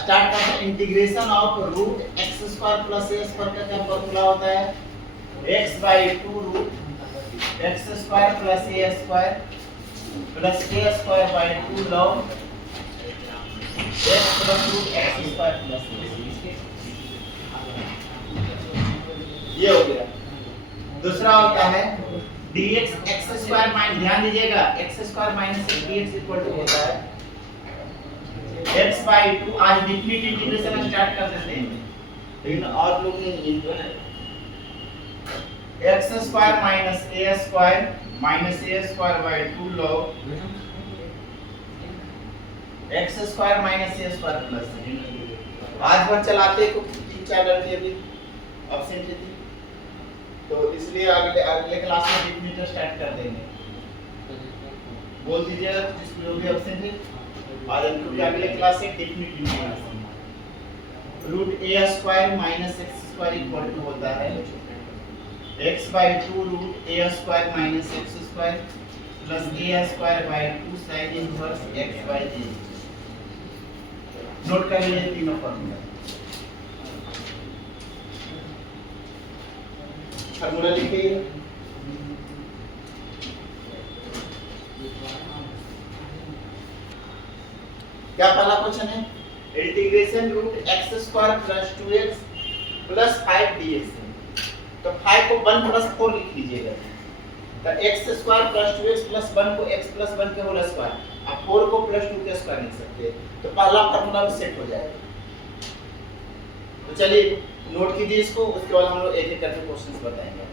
Start करते हैं। Integration of root x square plus a square का क्या फॉर्मूला होता है? x by 2 root x square plus a square plus a square by 2 log x plus root x square plus ये हो गया। दूसरा होता है dx एक्स स्क्वायर माइनस, ध्यान दीजिएगा, x square minus dx equal to होता है x बाई 2। आज डिफिनिट इंटीग्रेशन स्टार्ट कर देते हैं, लेकिन और लोग x square minus a square by 2 log x square minus a square plus. आज भर चलाते को 3-4 लड़के अभी एब्सेंट थी, तो इसलिए अगले क्लास में डिफिनिट स्टार्ट कर देंगे। बोल दीजिएगा जिस लोग भी एब्सेंट है, आज हम अगले क्लास से definite integration root A square minus x square equal to होता है x by 2 root A square minus x square plus a square by 2 sine inverse x by a। Note कर लीजिए तीनों फॉर्मूला। फॉर्मूला लिखिए। क्या पहला question है? Integration root x square plus 2x plus 5 dx। तो 5 को 1 प्लस 4 लिख लीजिएगा। तो x square plus 2x plus 1 को x प्लस 1 के होल स्क्वायर, आप 4 को प्लस 2 के स्क्वायर लिख सकते हैं। तो पहला फार्मूला सेट हो जाएगा। तो चलिए नोट कीजिए इसको, उसके बाद हम लोग एक एक करके क्वेश्चंस बताएंगे।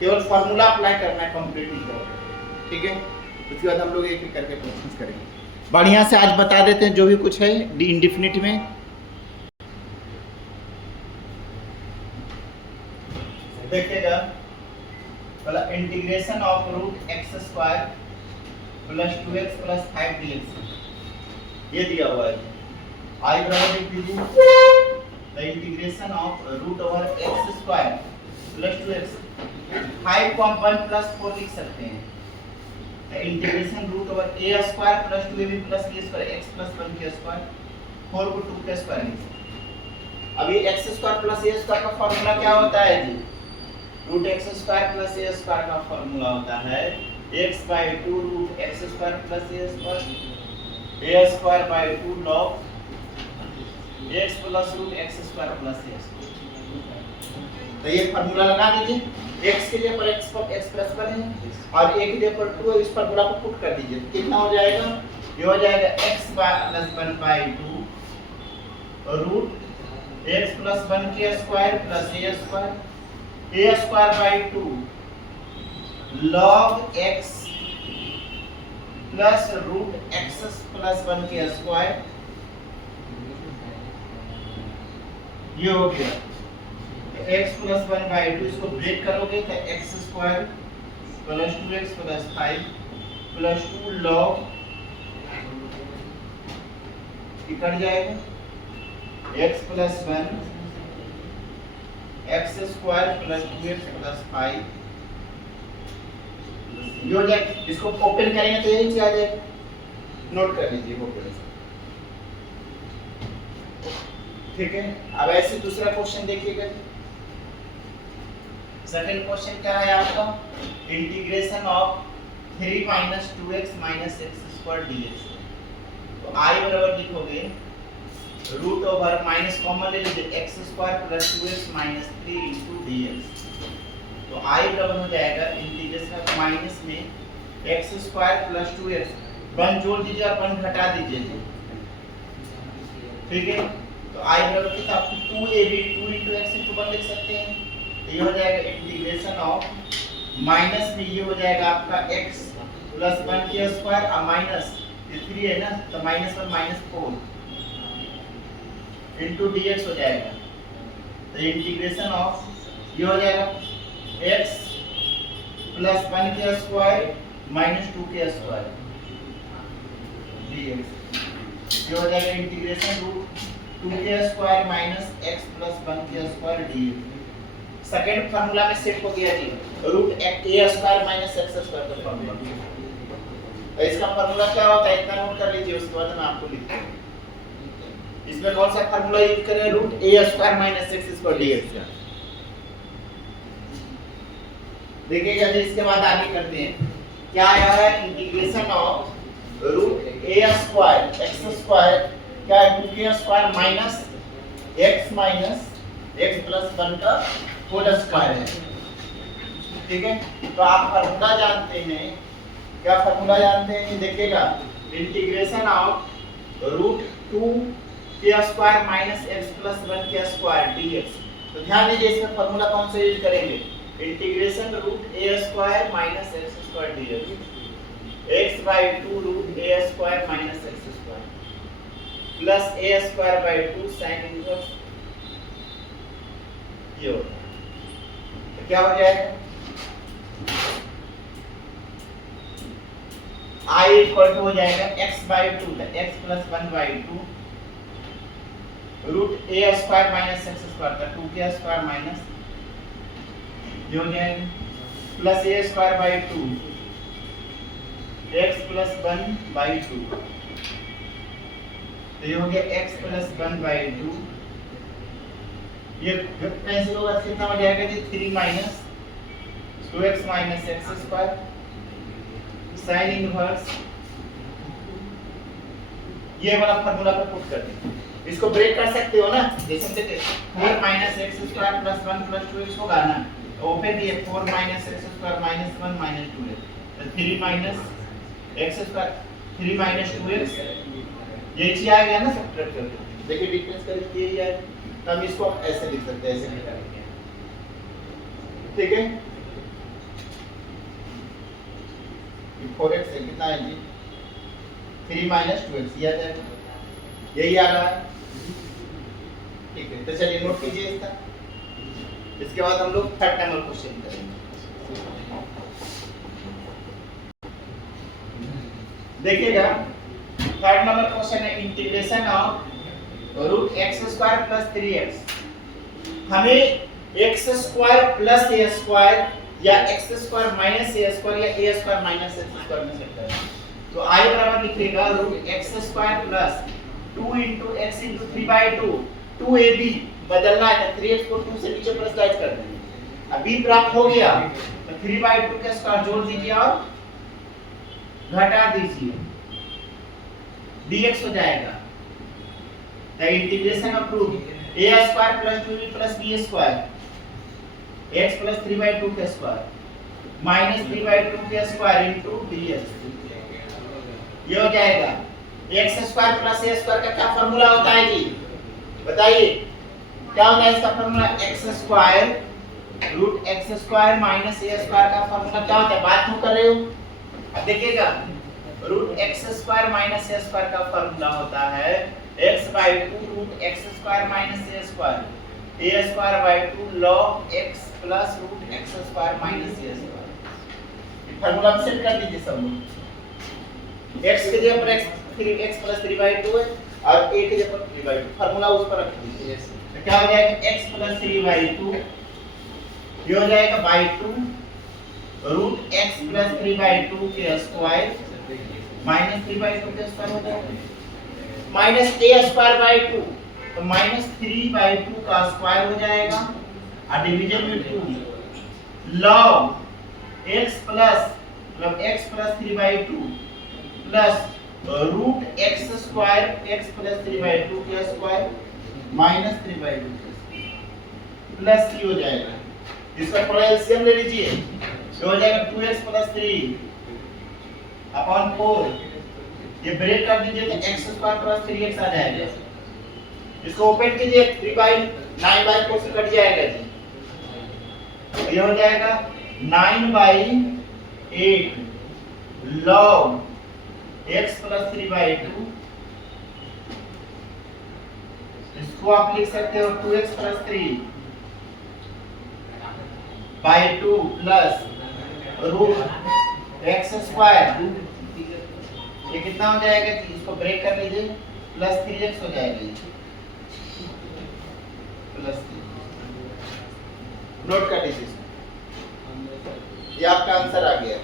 केवल फार्मूला अप्लाई करना है कंप्लीटली, ठीक है? उसके बाद हम लोग एक एक करके क्वेश्चंस करेंगे। बढ़िया से आज बता देते हैं जो भी कुछ है इंडेफिनिट में। देखिएगा, पहला integration of root x square plus 2x plus 5 dx ये दिया हुआ है। आई बराबर लिख दीजिए the integration of root over x square plus 2x। 5 को हम 1 प्लस 4 लिख सकते हैं। The integration root over a square plus 2ab plus b square x plus 1 के स्क्वायर 4 को 2 के स्क्वायर लिख सकते हैं। अभी x square plus a square का फॉर्मूला क्या होता है जी? Root x square plus a square का फॉर्मूला होता है x by 2 root x square plus a square by 2 log x plus root x square plus a square. तो ये फॉर्मूला लगा दीजिए। x के लिए पर x प्लस 1 है और a के लिए पर 2 है। इस फॉर्मूला को पुट कर दीजिए। कितना हो जाएगा? ये हो जाएगा x plus 1 by 2 root x plus 1 के square plus a square by 2 log x plus root x plus 1 के स्क्वायर। ये हो गया। तो x प्लस 1 बाई 2 इसको ब्रेक करोगे तो x square plus 2x plus 5 plus 2 log cut जाएगा x plus 1 x square plus 2x plus 5 ये हो जाए। इसको ओपन करेंगे तो यही चीज आ जाएगा। नोट कर लीजिए ओपन। ठीक है, अब ऐसे दूसरा क्वेश्चन देखिएगा। सेकंड क्वेश्चन क्या है आपका? Integration of 3 minus 2x minus x square dx। तो i बराबर लिखोगे रूट ओवर माइनस कॉमन ले लीजिए x square plus 2x minus 3 into dx। तो i बराबर हो जाएगा इंटीग्रेशन माइनस में एक्स स्क्वायर प्लस 2x 1 जोड़ दीजिए और 1 घटा दीजिए, ठीक है? तो i बराबर कितना? आपको 2ab 2 इंटू एक्स इंटू 1 लिख सकते हैं। तो ये हो जाएगा इंटीग्रेशन ऑफ माइनस में ये हो जाएगा आपका x प्लस 1 के स्क्वायर और माइनस ये 3 है ना, तो माइनस 1 माइनस 4 इंटू dx हो जाएगा। तो इंटीग्रेशन ऑफ ये हो जाएगा x प्लस 1 के स्क्वायर माइनस 2 के स्क्वायर dx। ये हो जाएगा इंटीग्रेशन रूट 2 के स्क्वायर माइनस x प्लस 1 के स्क्वायर dx। सेकंड फार्मूला में सेट हो गया जी root a square minus x square का फार्मूला। तो इसका फार्मूला क्या होता है इतना नोट कर लीजिए, उसके बाद मैं आपको लिखता हूँ। इसमें कौन सा फार्मूला यूज करें, रूट ए square minus x square DX का। देखिएगा जी, इसके बाद आगे करते हैं। क्या आया है, integration of root A square x square क्या है, रूट ए स्क्वायर माइनस एक्स प्लस 1 का होल स्क्वायर है। ठीक है, तो आप फार्मूला जानते हैं, क्या फार्मूला जानते हैं, देखिएगा इंटीग्रेशन ऑफ रूट 2 के स्क्वायर माइनस एक्स प्लस 1 के स्क्वायर डीएक्स। तो ध्यान दीजिए इसमें फार्मूला कौन सा यूज करेंगे, integration root A square minus x square dx x by 2 root A square minus x square plus a square by 2 sin inverse ये होता है। तो क्या हो जाएगा, I इक्वल टू हो जाएगा x by 2 x plus 1 by 2 root A square minus x square का 2 के स्क्वायर माइनस ये हो जाएगा plus a square by 2 x plus 1 by 2 तो ये हो गया x प्लस 1 by 2। ये कैंसिल होगा, कितना हो जाएगा जी, 3 minus 2x minus x square sine inverse ये वाला फार्मूला पे पुट कर दें। इसको ब्रेक कर सकते हो ना, जैसे देखिए 4 minus x square plus 1 plus 2x होगा ना, ओपन दिए 4 minus x square minus 1 minus 2 है तो 3 minus x square 3 minus 2x ये चीज आ गया ना, सब्ट्रैक्ट करके देखिए डिफरेंस करके ये आया, तो हम इसको ऐसे लिख सकते हैं, ऐसे निकालेंगे। ठीक है, 4x है कितना है जी, 3 माइनस 2x ये आ जाएगा, यही आ रहा है। ठीक है, तो चलिए नोट कीजिए इसका। इसके बाद हम लोग थर्ड नंबर क्वेश्चन करेंगे। देखिएगा थर्ड नंबर क्वेश्चन है integration of root x square plus 3x। हमें x square plus a square या x square minus a square या a square minus x square में सेट करना है। तो आई बराबर लिखिएगा root x square plus 2 into x into 3/2 2ab बदलना है, 3x को 2 से नीचे प्लस लाइट कर देंगे। अब b प्राप्त हो गया तो 3/2 का स्क्वायर जोड़ दीजिए और घटा दीजिए, dx हो जाएगा। The integration of root a square plus 2b plus b square x plus 3/2 का स्क्वायर माइनस 3/2 का स्क्वायर इनटू dx ये हो जाएगा। x square plus a square का क्या फार्मूला होता है जी, बताइए क्या होता है इसका formula, x square root x square minus a square का फार्मूला क्या होता है, बात क्यों कर रहे हो। अब देखिएगा root x square minus a square का फार्मूला होता है x by 2 root x square minus a square a square by 2 log x plus root x square minus a square. Formula set कर दीजिए सब लोग, x के जगह पर x प्लस 3/2 है और a के जगह पर 3/2 फार्मूला उस पर रख दीजिए। तो क्या हो जाएगा x प्लस 3/2 ये हो जाएगा by 2 रूट x प्लस 3/2 के स्क्वायर माइनस 3/2 के स्क्वायर हो जाएगा माइनस a स्क्वायर बाय 2 तो माइनस 3/2 का स्क्वायर हो जाएगा और डिवीजन में 2 log x प्लस मतलब x plus 3/2 plus root x square x plus 3/2 के स्क्वायर माइनस 3/2 प्लस c हो जाएगा। इसका थोड़ा एलसीएम ले लीजिए, ये हो जाएगा 2x प्लस 3 अपॉन 4 ये ब्रेक कर दीजिए तो x स्क्वायर प्लस 3x आ जाएगा। इसको ओपन कीजिए 3/9/4 से कट जाएगा जी, ये हो जाएगा 9/8 log x प्लस 3/2 इसको आप लिख सकते हो 2x plus 3 by 2 plus root x square ये कितना हो जाएगा, इसको ब्रेक कर लीजिए प्लस 3x हो जाएगा प्लस 3 नोट कर लीजिए, ये आपका आंसर आ गया।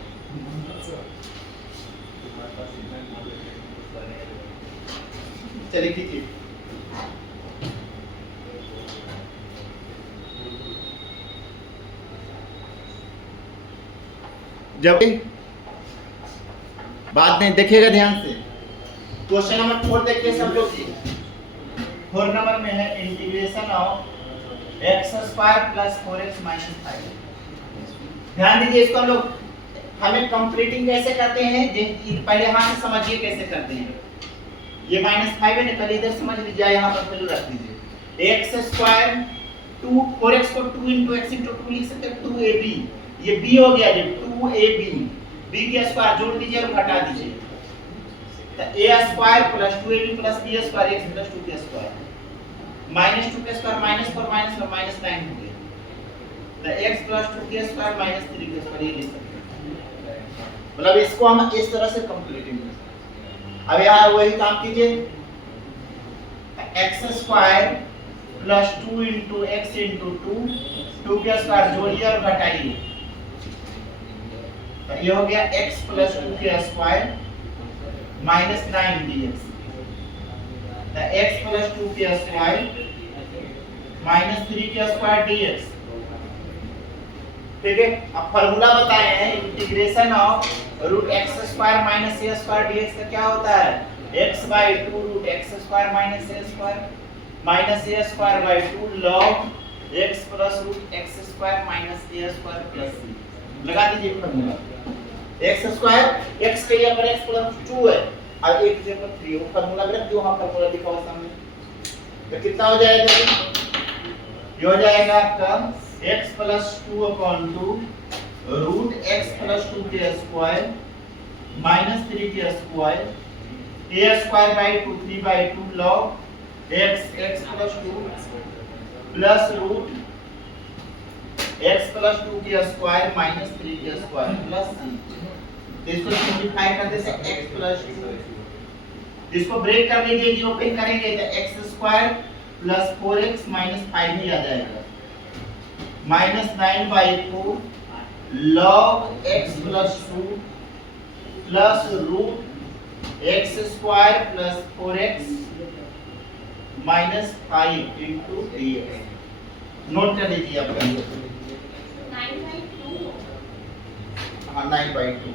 चलिए कीजिए। जब बात नहीं देखिएगा ध्यान से, क्वेश्चन नंबर 4 देखिए सब लोग जी। 4 नंबर में है integration of x² plus 4x minus 5। ध्यान दीजिए इसको हम लोग हमें कंप्लीटिंग कैसे करते हैं, पहले यहाँ से समझिए कैसे करते हैं। ये -5 है ना, पहले इधर समझ लीजिए, यहाँ पर वैल्यू रख दीजिए। x² 2 4x को 2 × x × 2 लिख सकते हैं, 2ab। ये b हो गया जी, 2ab। b के स्क्वायर जोड़ दीजिए और घटा दीजिए, तो a² plus 2ab plus b square x plus 2 के स्क्वायर -2 के स्क्वायर -4 -4 -9 हो गया, तो x प्लस 2 के स्क्वायर माइनस 3 के स्क्वायर ये लिख सकते हैं। मतलब इसको हम इस तरह से कंप्लीटिंग कर सकते हैं। अब यहाँ वही काम कीजिए, x² प्लस 2 × x × 2 के स्क्वायर जोड़िए और घटाइए, तो ये हो गया x प्लस 2 के स्क्वायर माइनस 9 dx, तो x प्लस 2 के स्क्वायर माइनस 3 के स्क्वायर dx। ठीक है, अब फार्मूला बताए हैं integration of √x² minus a² dx का क्या होता है, x/2 √x² minus a² minus a² 2 log x plus √x² minus a² plus c। लगा दीजिए फार्मूला, x² x के यहाँ पर x प्लस 2 है और एक जगह पर 3 है, फार्मूला रख दो, वहां फार्मूला लिखा हुआ सामने, तो कितना हो जाएगा, ये हो जाएगा आपका x प्लस 2/2 √x प्लस 2 के स्क्वायर माइनस 3 के square a² 2 3/2 log x plus 2 plus x plus 2 के स्क्वायर माइनस 3 के स्क्वायर प्लस c। इसको सिंपलीफाई कर देते हैं x प्लस 2, इसको ब्रेक कर लीजिए जी, ओपन करेंगे तो x² प्लस 4x माइनस 5 ही आ जाएगा, -9/4 log x plus 2 plus √x² plus 4x minus 5 × dx। Note कर लीजिए आपका 9/2। हाँ 9/2।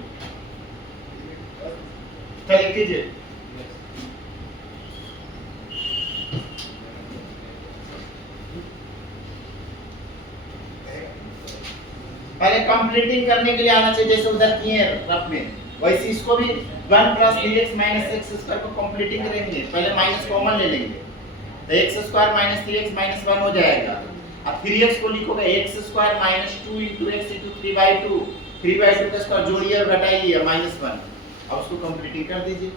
चलिए कीजिए, पहले कंप्लीटिंग करने के लिए आना चाहिए, जैसे उधर किए रफ में, वैसे इसको भी 1 + dx - x² को कंप्लीटिंग करेंगे। पहले माइनस कॉमन ले लेंगे, तो x² - 3x - 1 हो जाएगा। अब 3x को लिखोगे x² - 2 × x × 3/2 3/2 का स्क्वायर जोड़िए और घटाइए -1, अब उसको कंप्लीटिंग कर दीजिए।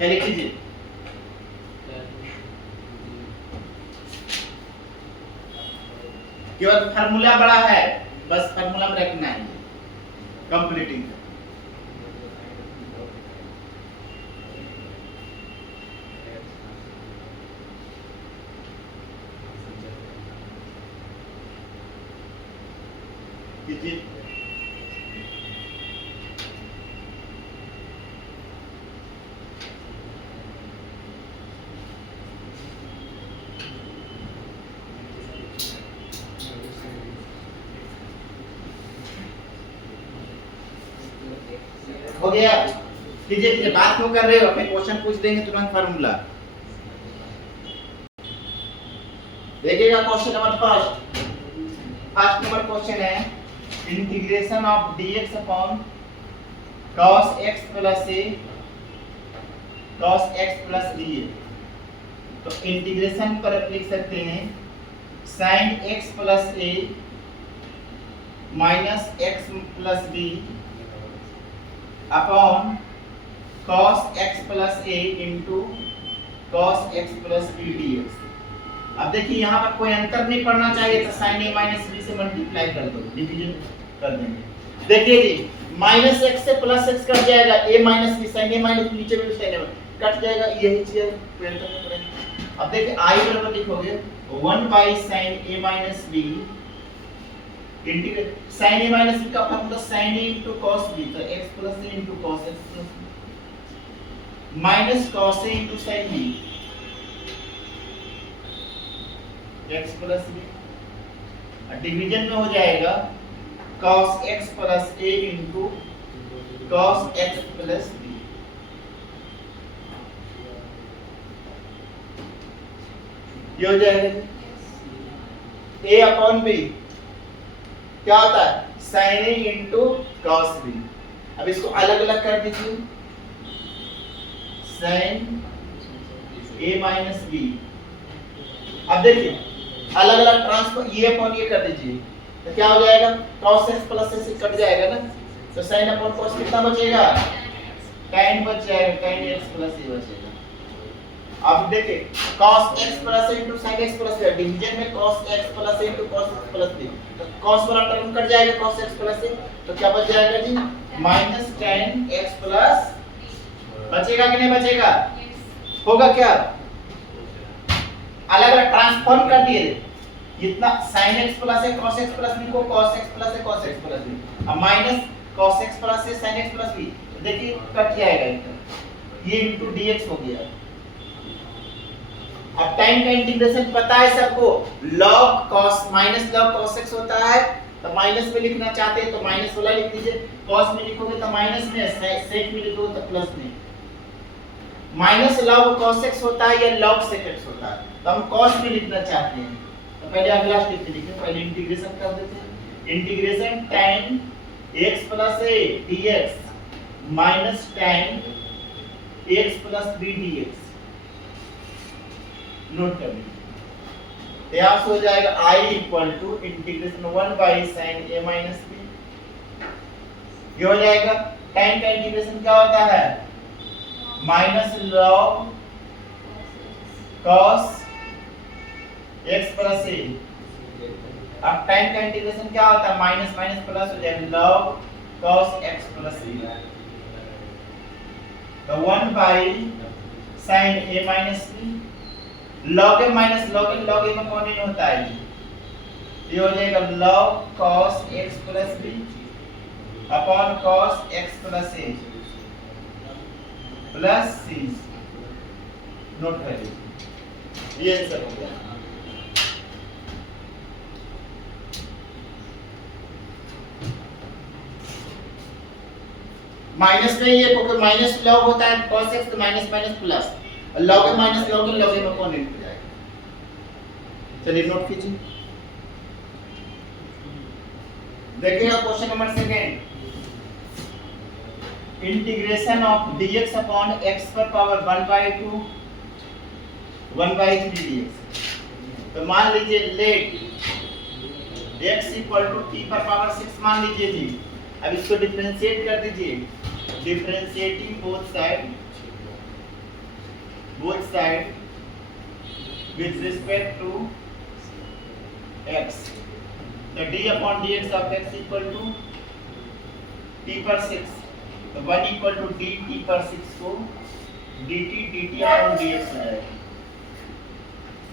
चलिए कीजिए, केवल फार्मूला बड़ा है, बस फार्मूला में रखना है कंप्लीटिंग। कीजिए, हो गया। कीजिए कीजिए, बात क्यों कर रहे हो, अपने क्वेश्चन पूछ देंगे तुरंत फार्मूला। देखिएगा question number first number question है integration of dx upon cos x plus a cos x plus ba। तो इंटीग्रेशन पर लिख सकते हैं sin x plus a minus x plus b upon cos x plus a into cos x plus b dx। अब देखिए यहाँ पर कोई अंतर नहीं पड़ना चाहिए, तो sin a माइनस b से मल्टीप्लाई कर दो, डिवीजन कर देंगे। देखिए जी -x से +x कट जाएगा, a minus b sin a minus नीचे भी sin a कट जाएगा, यही चीज क्वेश्चन में करेंगे। अब देखिए i बराबर लिखोगे 1/sin a minus b integrate sin a minus b का formula sin a into cos b, तो x plus a into cos x plus b minus cos a into sin b, x plus b। Division में हो जाएगा cos x plus a into cos x plus b। ये हो जाएगा a upon b क्या होता है sin a into cos b। अब इसको अलग अलग कर दीजिए, sin a minus b। अब देखिए अलग अलग ट्रांसफर ये अपॉन ये कर दीजिए तो क्या हो जाएगा cos x प्लस से कट जाएगा ना, तो sin अपॉन cos कितना बचेगा tan बच जाएगा, tan x प्लस a बचेगा। अब देखिए cos x plus into sin x plus b, division में cos x plus into cos x plus b, तो cos वाला टर्म कट जाएगा cos x प्लस a, तो क्या बच जाएगा जी माइनस tan x प्लस, बचेगा कि नहीं बचेगा, होगा क्या अलग अलग ट्रांसफॉर्म कर दिए, जितना sin x प्लस है cos x प्लस b को cos x प्लस है cos x प्लस b, अब माइनस cos x प्लस है sin x प्लस b, तो देखिए कट जाएगा इनका, ये into dx हो गया। अब टाइम का इंटीग्रेशन पता है सबको, log cos minus log cos x होता है, तो माइनस में लिखना चाहते हैं तो माइनस वाला लिख दीजिए, cos में लिखोगे तो माइनस में, sec में लिखोगे तो प्लस में। माइनस log cos x होता है या log sec x होता है, तो हम cos में लिखना चाहते हैं तो पहले अगला स्टेप पे लिखें, पहले इंटीग्रेशन कर देते हैं। Integration tan x plus a dx minus tan x plus b dx, note कर लीजिए। यहाँ से हो जाएगा I equal to integration 1 by sin a minus b, ये हो जाएगा। tan का इंटीग्रेशन क्या होता है minus log cos x plus a। अब tan का इंटीग्रेशन क्या होता है माइनस माइनस प्लस हो जाएगा log cos x plus a, तो 1 by sin a minus b, log m minus log n, log m upon n होता है ये हो जाएगा log cos x plus b upon cos x plus a plus c, note कर लीजिए, ये answer हो गया। माइनस में ये क्योंकि माइनस log होता है cos x, तो minus minus plus, log m minus log n, log m upon n हो जाएगा। चलिए नोट कीजिए, देखिएगा question number second, integration of dx upon x पर पावर 1/2 1/3 dx। तो मान लीजिए let x equal to t पर पावर 6 मान लीजिए जी। अब इसको डिफरेंशिएट कर दीजिए, differentiating both side with respect to x, तो d upon dx of x equal to t पर 6, तो 1 equal to d t पर 6 को dt dt upon dx हो जाएगा,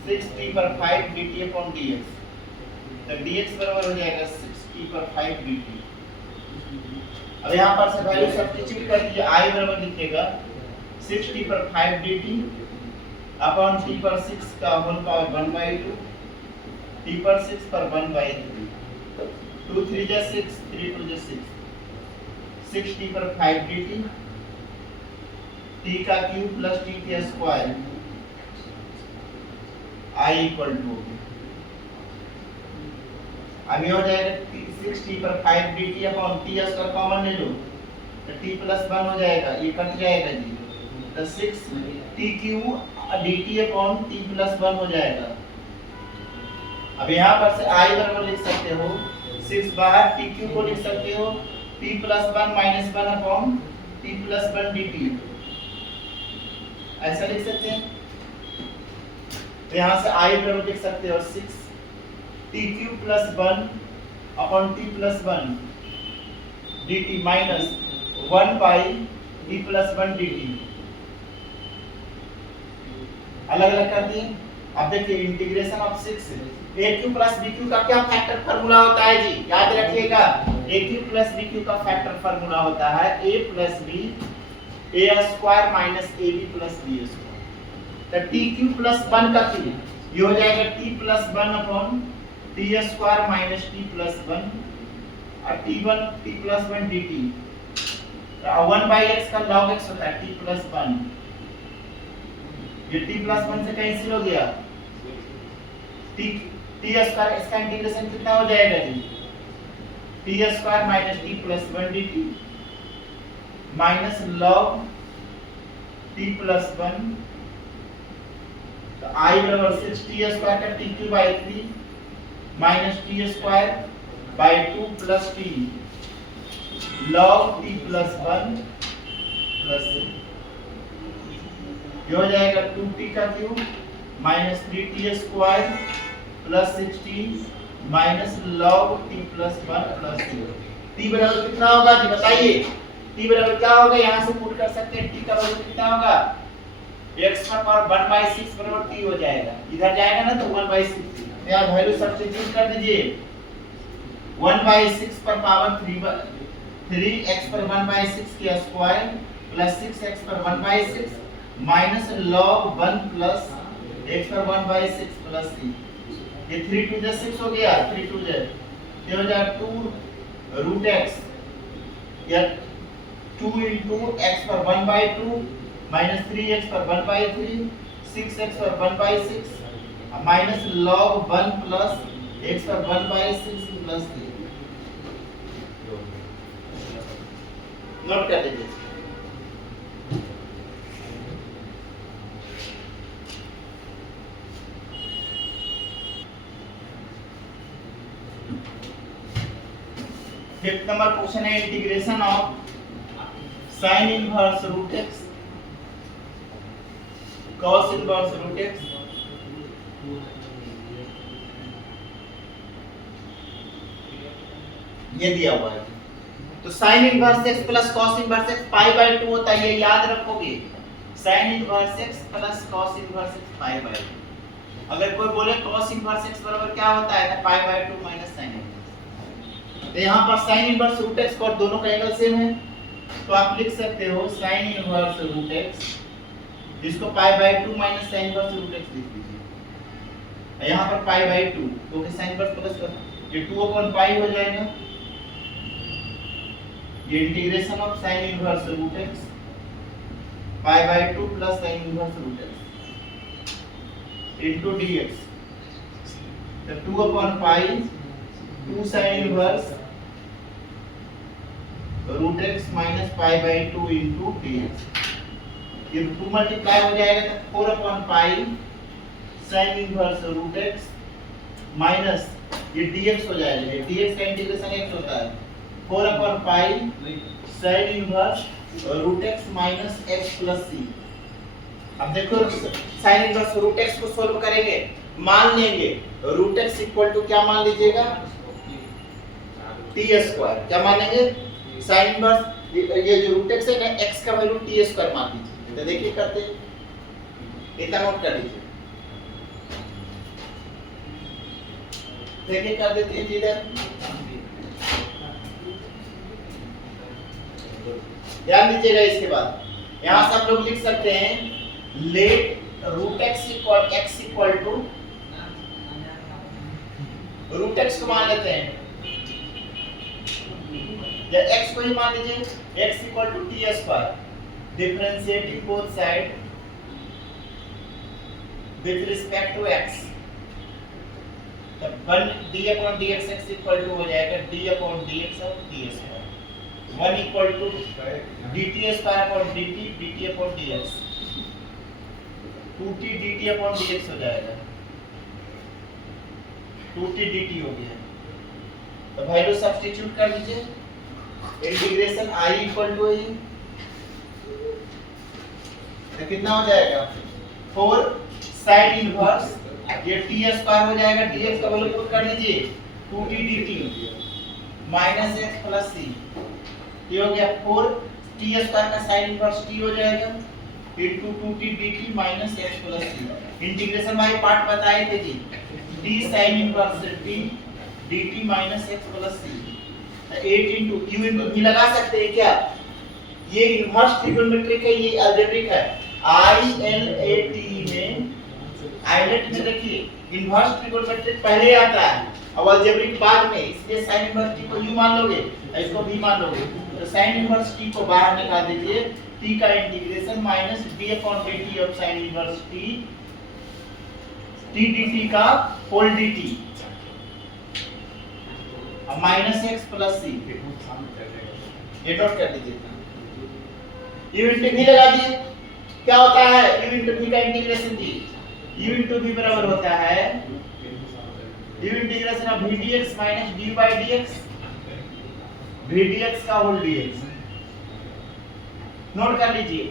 6t पर 5 dt upon dx, तो dx बराबर हो जाएगा 6t पर 5 dt। अब यहाँ पर से वैल्यू सब्स्टिट्यूट कर दीजिए, i बराबर लिखिएगा 6t पर 5 dt अपॉन t पर 6 का होल पावर 1/2, t पर 6 पर 1/3, 2 3 जा 6, 3 2 जा 6, 6t पर 5 dt, t का क्यूब प्लस t का स्क्वायर, i इक्वल टू, अब ये हो जाएगा 6t पर 5 dt अपॉन t इसका कॉमन ले लो तो t प्लस 1 हो जाएगा, ये कट जाएगा जी, तो 6t cube dt upon t plus 1 हो जाएगा। अब यहाँ पर से i बराबर लिख सकते हो 6 बाहर, t क्यूब को लिख सकते हो t plus 1 minus 1 upon t plus 1 dt, ऐसा लिख सकते हैं। तो यहाँ से i बराबर लिख सकते हो 6 t cube plus 1 upon t plus 1 dt minus 1 by t plus 1 dt, अलग अलग कर दिए। अब देखिए integration of 6 A cube plus B cube का क्या फैक्टर फार्मूला होता है जी, याद रखिएगा। A cube plus B cube का फैक्टर फार्मूला होता है A plus B A square minus A B plus B square. तो टी क्यू प्लस 1 का क्यू ये हो जाएगा T plus 1 upon T square minus T plus 1 और T plus 1 dt। 1 by x का log x होता है t प्लस 1। ये t प्लस 1 से कैंसिल हो गया, t स्क्वायर, इसका इंटीग्रेशन कितना हो जाएगा जी, t square minus t plus 1 dt minus log t plus 1। तो i बराबर 6t स्क्वायर का t cube by 3 minus t square by 2 plus t log t plus 1 plus ये हो जाएगा 2t का cube minus 3t square plus 6t minus log t plus 1 plus t बराबर कितना होगा जी बताइए, t बराबर क्या होगा, यहाँ से पुट कर सकते हैं। t का वैल्यू कितना होगा, x का पावर 1/6 बराबर t हो जाएगा, इधर जाएगा ना तो 1/6, यहाँ वैल्यू सब्स्टिट्यूट कर दीजिए। 1/6 पर पावर 3x पर 1/6 के स्क्वायर प्लस 6x पर 1/6 माइनस log 1 प्लस x पर 1/6 प्लस 3। ये 3 2 जा 6 हो गया, 3 2 जा ये हो जाएगा 2 रूट x या 2 into x पर 1/2 माइनस 3x पर 1/3 6x पर 1/6 माइनस log 1 प्लस x पर 1/6 प्लस 3। नोट कर लीजिए। फिफ्थ नंबर क्वेश्चन है integration of sine inverse root x cos inverse root x ये दिया हुआ है। तो sine inverse x plus cos inverse x pi by 2 होता है, ये याद रखोगे। Sine inverse x plus cos inverse x pi by 2। अगर कोई बोले cos इनवर्स x बराबर क्या होता है तो पाई बाय 2 माइनस साइन इनवर्स। तो यहाँ पर साइन इनवर्स रूट x और दोनों का एंगल सेम है, तो आप लिख सकते हो साइन इनवर्स रूट x, जिसको pi by 2 minus sine inverse root x लिख दीजिए। यहाँ पर पाई बाय 2 क्योंकि साइन इनवर्स प्लस ये 2 अपॉन पाई हो जाएगा। ये integration of sine inverse root x pi by 2 plus sine inverse root x into dx। तो 2 upon pi 2 sine inverse root x minus pi by 2 into dx। ये 2 multiply हो जाएगा तो 4 upon pi sine inverse root x minus ये dx हो जाएगा। ये dx का इंटीग्रेशन x होता है 4 upon pi sine inverse root x minus x plus c। अब देखो साइन इनवर्स रूट x को सॉल्व करेंगे, मान लेंगे रूट x इक्वल टू क्या मान लीजिएगा t स्क्वायर। क्या मानेंगे साइन इनवर्स ये जो रूट x है ना x का वैल्यू t स्क्वायर मान लीजिए। तो देखिए करते इतना नोट कर लीजिए, देखिए कर देते हैं इधर। ध्यान दीजिएगा, इसके बाद यहां से आप लोग लिख सकते हैं let root x equal to root x को मान लेते हैं या x को ही मान लीजिए x equal to t square differentiating both side with respect to x। तब 1 d upon dx x equal to हो जाएगा d अपॉन dx और t square 1 equal to dt square upon dt dt upon dx 2t dt upon dx हो जाएगा 2t dt हो गया। तो value substitute कर लीजिए, इंटीग्रेशन i इक्वल टू है तो कितना हो जाएगा 4 साइन इनवर्स ये t स्क्वायर हो जाएगा, dx का वैल्यू पुट कर लीजिए 2t dt minus x plus c। ये हो गया 4 t स्क्वायर का साइन इनवर्स t हो जाएगा into 2t dt minus x plus c। Integration वाले पार्ट बताए थे जी, d sin inverse t dt minus x plus c। 8 into u into v लगा सकते हैं क्या? ये इनवर्स ट्रिगोनोमेट्रिक है, ये अलजेब्रिक है। ILAT में आइलेट में देखिए इनवर्स ट्रिगोनोमेट्रिक पहले आता है और अलजेब्रिक बाद में, इसलिए sin इनवर्स t को u मान लोगे, इसको v मान लोगे। तो sin इनवर्स t को बाहर निकाल दीजिए, t का integration minus d/dt of sin inverse t dt का होल dt अब माइनस x प्लस c, ये नोट कर दीजिए। u इंटू v लगा दिए, क्या होता है u इंटू v का इंटीग्रेशन जी, u इंटू v बराबर होता है u integration of v dx minus d by dx, v dx का होल dx। नोट कर लीजिए,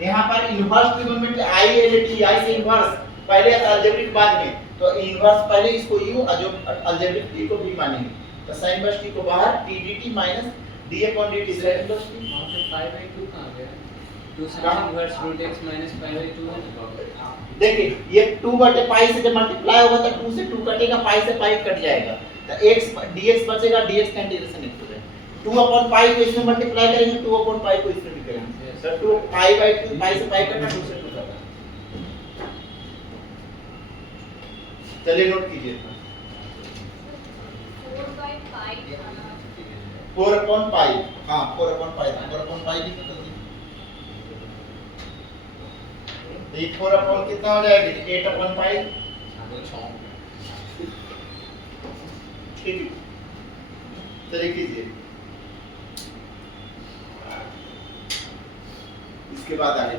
यहाँ पर इनवर्स ट्रिगोनोमेट्री ILAT, I से इनवर्स पहले अलजेब्रिक बाद में, तो इनवर्स पहले इसको u और जो अलजेब्रिक t को v मानेंगे। तो sin इनवर्स t को बाहर t dt minus d/dt sin inverse t वहां पे पाई बाय 2 कहां गया? 2 sin inverse root x minus pi by 2 है। देखिए ये 2 बटे पाई से जब मल्टीप्लाई होगा तो 2 से 2 कटेगा, पाई से पाई कट जाएगा, तो x dx बचेगा, dx का इंटीग्रेशन x हो जाएगा। 2 अपॉन पाई को इसमें मल्टीप्लाई करेंगे, 2 अपॉन पाई को इसमें भी करेंगे, तो 2 पाई बाय 2, पाई से पाई कटना, 2 से 2 कटना। चलिए नोट कीजिए, 4 अपॉन पाई, हाँ 4 अपॉन पाई, 4 अपॉन पाई भी कर दीजिए। ये 4 अपॉन कितना हो जाएगा? 8 अपॉन पाई। ठीक, चलिए कीजिए, इसके बाद आगे